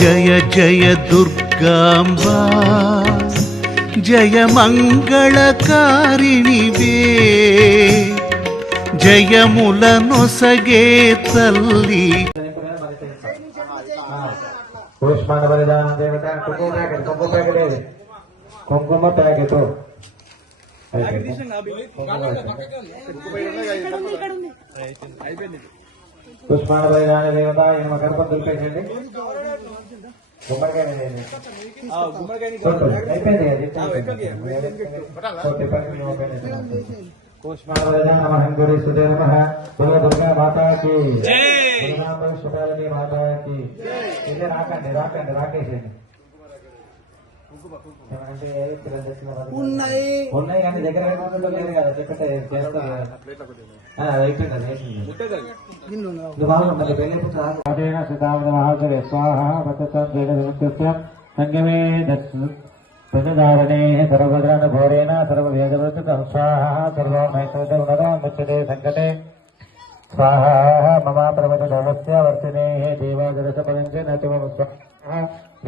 జయ జయ దుర్గాంబా. జయ మంగళకారిణివే జయముల నొసగే తల్లి. పుష్పాల బలిదానం దేవత. కుంకుమ ప్యాకెట్ కుంకుమ ప్యాకెట్ ఏది? కుంకుమ ప్యాకెట్. పుష్పాల బలిదాన దేవత ఈయన గర్భం దులిపేసండి గుమ్మడికాయ వేయండి. చూడు, అయిపోయింది అది పుష్పాండ బలిదాన మహంగుడి సుదేవ బుల దుర్గా మాతాకి సుధాలని మాతాకి ఇదే రాకండి రాకండి రాకేసేయండి వాళ్ళు? ఉన్నాయి. కానీ దగ్గర లేదు కదా అయిపోయింది స్వాహ సంగమే దత్తు ప్రజధారణే సర్వభద్రాన ఘోరేణ సర్వవేదవృతం స్వాహ సర్వమైత్రదం ముచ్చతే సంకటే. స్వాహ మమ ప్రవచనమస్య వర్తినే దేవాదరస పదంచ నతుమ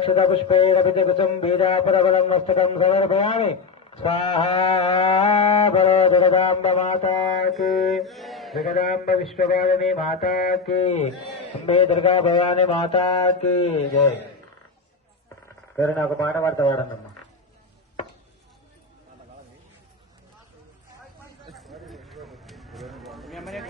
रक्षितपुष्पैरपितकुचं बीजापदबलं मस्तकं समर्पयामि। स्वाहा जगदाम्ब माता की जगदाम्ब विश्ववादिनी माता की अम्बे दुर्गा भवानी माता की जय। పేరు నాకు మానవార్త వాడనమ్మా మీ అమ్మనే